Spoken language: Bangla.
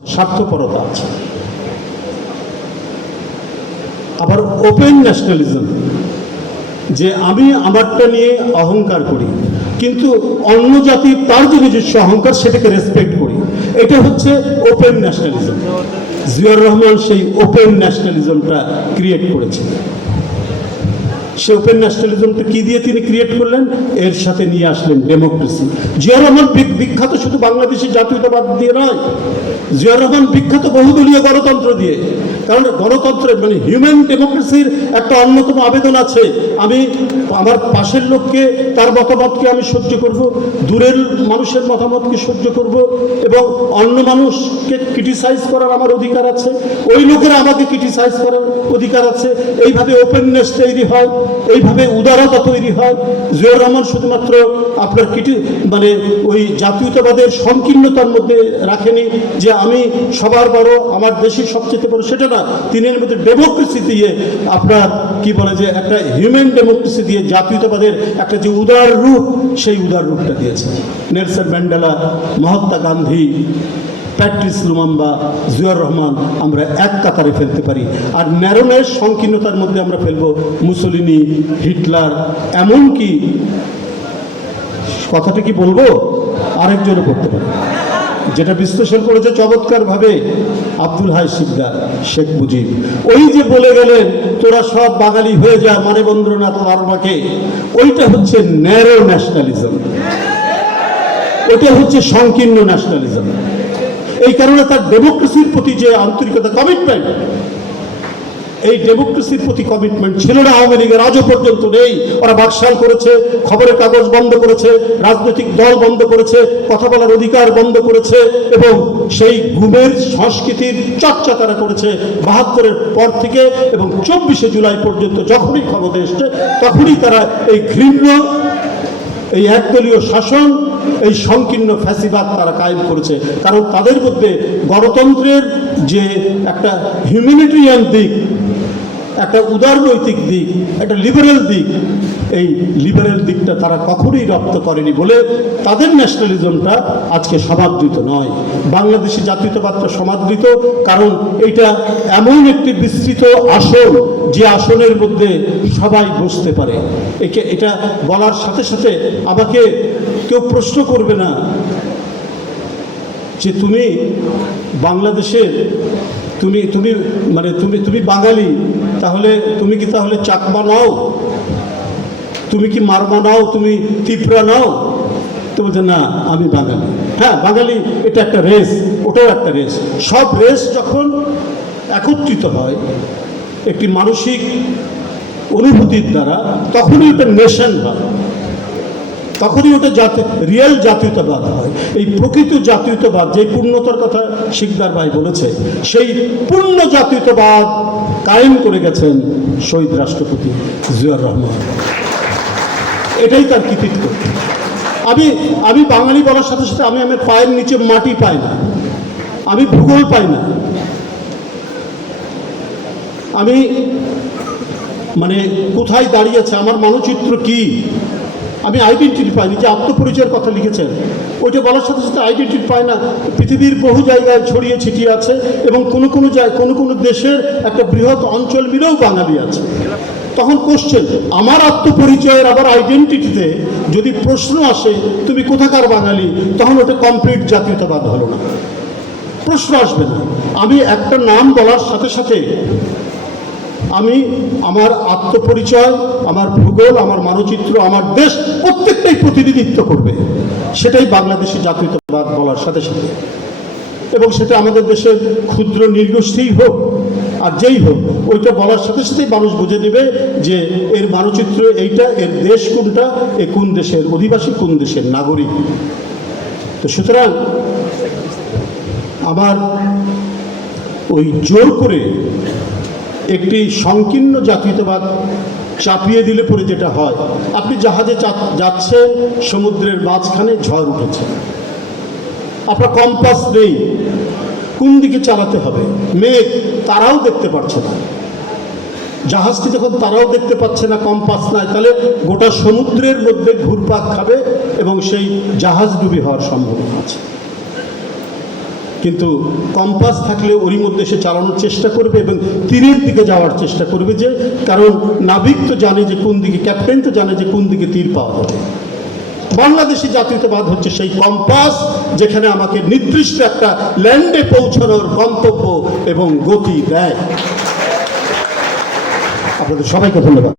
স্বার্থপরতা আছে। আবার ওপেন ন্যাশনালিজম, যে আমি আমারটা নিয়ে অহংকার করি কিন্তু অন্য জাতির তার যে নিজস্ব অহংকার সেটাকে রেসপেক্ট করি, এটা হচ্ছে ওপেন ন্যাশনালিজম। জিয়াউর রহমান সেই ওপেন ন্যাশনালিজমটা ক্রিয়েট করেছেন। সে ওপেন ন্যাশনালিজমটা কি দিয়ে তিনি ক্রিয়েট করলেন? এর সাথে নিয়ে আসলেন ডেমোক্রেসি। জিয়াউর রহমান বিখ্যাত শুধু বাংলাদেশি জাতীয়তাবাদ দিয়ে নয়, জিয়াউর রহমান বিখ্যাত বহুদলীয় গণতন্ত্র দিয়ে। কারণ গণতন্ত্রের মানে হিউম্যান ডেমোক্রেসির একটা অন্যতম আবেদন আছে, আমি আমার পাশের লোককে তার মতামতকে আমি সহ্য করব, দূরের মানুষের মতামতকে সহ্য করব, এবং অন্য মানুষকে ক্রিটিসাইজ করার আমার অধিকার আছে, ওই লোকেরা আমাকে ক্রিটিসাইজ করার অধিকার আছে। এইভাবে ওপেননেস তৈরি হয়, এইভাবে উদারতা তৈরি হয়। জিয়াউর রহমান শুধুমাত্র আপনার মানে ওই জাতীয়তাবাদের সংকীর্ণতার মধ্যে রাখেনি যে আমি সবার বড়, আমার দেশের সবচেয়ে বড়, সেটা না। তিনি এর মধ্যে ডেমোক্রেসি দিয়ে আপনার কি বলে যে একটা হিউম্যান ডেমোক্রেসি দিয়ে জাতীয়তাবাদের একটা যে উদার রূপ, সেই উদার রূপটা দিয়েছে। Nelson Mandela, Mahatma Gandhi, Patrice Lumumba, Ziaur Rahman আমরা এক কাতারে ফেলতে পারি। আর ন্যারোনেস, সংকীর্ণতার মধ্যে আমরা ফেলবো মুসোলিনি, হিটলার, এমনকি কথাটা কি বলবো আরেকজনও করতে পারে, যেটা বিশ্লেষণ করেছে চমৎকারভাবে আব্দুল হাই শিকদার, শেখ মুজিব। ওই যে বলে গেলেন তোরা সব বাঙালি হয়ে যা মানবেন্দ্রনাথ লারমাকে, ওইটা হচ্ছে ন্যারো ন্যাশনালিজম, ওইটা হচ্ছে সংকীর্ণ ন্যাশনালিজম। এই কারণে তার ডেমোক্রেসির প্রতি যে আন্তরিকতা, কমিটমেন্ট, এই ডেমোক্রেসির প্রতি কমিটমেন্ট ছিল না আওয়ামী লীগের, আজও পর্যন্ত নেই। ওরা বাকশাল করেছে, খবরের কাগজ বন্ধ করেছে, রাজনৈতিক দল বন্ধ করেছে, কথা বলার অধিকার বন্ধ করেছে, এবং সেই গুমের সংস্কৃতির চর্চা তারা করেছে ৭২-এর পর থেকে, এবং ২৪শে জুলাই পর্যন্ত যখনই ক্ষমতা এসছে তখনই তারা এই ঘৃণ্য, এই একদলীয় শাসন, এই সংকীর্ণ ফ্যাসিবাদ তারা কায়েম করেছে। কারণ তাদের মধ্যে গণতন্ত্রের যে একটা হিউম্যানিটেরিয়ান দিক, একটা উদারনৈতিক দিক, একটা লিবারেল দিক, এই লিবারেল দিকটা তারা কখনোই রপ্ত করেনি বলে তাদের ন্যাশনালিজমটা আজকে সমাদৃত নয়। বাংলাদেশি জাতীয়তাবাদটা সমাদৃত, কারণ এটা এমন একটি বিস্তৃত আসন, যে আসনের মধ্যে সবাই বসতে পারে। এটা বলার সাথে সাথে আমাকে কেউ প্রশ্ন করবে না যে তুমি বাংলাদেশের, তুমি মানে তুমি বাঙালি, তাহলে তুমি কি তাহলে চাকমা নাও, তুমি কি মারমা নাও, তুমি ত্রিপুরা নাও? তো বলছে না আমি বাঙালি। হ্যাঁ বাঙালি, এটা একটা রেস, ওটাও একটা রেস। সব রেস যখন একত্রিত হয় একটি মানসিক অনুভূতির দ্বারা, তখনই ওটা নেশন হয়, তখনই ওটা রিয়েল জাতীয়তাবাদ হয়। এই প্রকৃত জাতীয়তাবাদ, যে পূর্ণতার কথা শিকদার ভাই বলেছে, সেই পূর্ণ জাতীয়তাবাদ কায়েম করে গেছেন শহীদ রাষ্ট্রপতি জিয়াউর রহমান। এটাই তার কৃতিত্ব। আমি বাঙালি বলার সাথে সাথে আমি আমার পায়ের নিচে মাটি পাই না, আমি ভূগোল পাই না, আমি মানে কোথায় দাঁড়িয়েছে, আমার মানচিত্র কি, আমি আইডেন্টিটি পাইনি। যে আত্মপরিচয়ের কথা লিখেছেন, ওইটা বলার সাথে সাথে আইডেন্টিটি পায় না। পৃথিবীর বহু জায়গায় ছড়িয়ে ছিটিয়ে আছে, এবং কোনো দেশের একটা বৃহৎ অঞ্চল মিলেও বাঙালি আছে। তখন কোশ্চেন, আমার আত্মপরিচয়ের আবার আইডেন্টিটিতে যদি প্রশ্ন আসে তুমি কোথাকার বাঙালি, তখন ওটা কমপ্লিট জাতীয়তাবাদ হলো না, প্রশ্ন আসবে না। আমি একটা নাম বলার সাথে সাথে আমি আমার আত্মপরিচয়, আমার ভূগোল, আমার মানচিত্র, আমার দেশ প্রত্যেকটাই প্রতিনিধিত্ব করবে। সেটাই বাংলাদেশি জাতীয়তাবাদ বলার সাথে সাথে, এবং সেটা আমাদের দেশের ক্ষুদ্র নৃগোষ্ঠীই হোক আর যেই হোক, ওইটা বলার সাথে সাথেই মানুষ বুঝে নেবে যে এর মানচিত্র এইটা, এর দেশ কোনটা, এ কোন দেশের অধিবাসী, কোন দেশের নাগরিক। তো সুতরাং আমার ওই জোর করে একটি সংকীর্ণ জাতীয়তাবাদ চাপিয়ে দিলে পরে যেটা হয়, আপনি জাহাজে যাচ্ছেন, সমুদ্রের মাঝখানে ঝড় উঠেছে, আপনার কম্পাস নেই, কোন দিকে চালাতে হবে, মেঘ, তারাও দেখতে পাচ্ছে না। জাহাজটি যখন তারাও দেখতে পাচ্ছে না, কম্পাস নাই, তাহলে গোটা সমুদ্রের মধ্যে ঘুরপাক খাবে এবং সেই জাহাজ ডুবি হওয়ার সম্ভাবনা আছে। কিন্তু কম্পাস থাকলে ওরই মধ্যে সে চালানোর চেষ্টা করবে এবং তীরের দিকে যাওয়ার চেষ্টা করবে, যে কারণ নাবিক তো জানে যে কোন দিকে, ক্যাপ্টেন তো জানে যে কোন দিকে তীর পাওয়া যাবে। বাংলাদেশি জাতীয়তাবাদ হচ্ছে সেই কম্পাস, যেখানে আমাকে নির্দিষ্ট একটা ল্যান্ডে পৌঁছানোর গন্তব্য এবং গতি দেয়। আপনাদের সবাইকে ধন্যবাদ।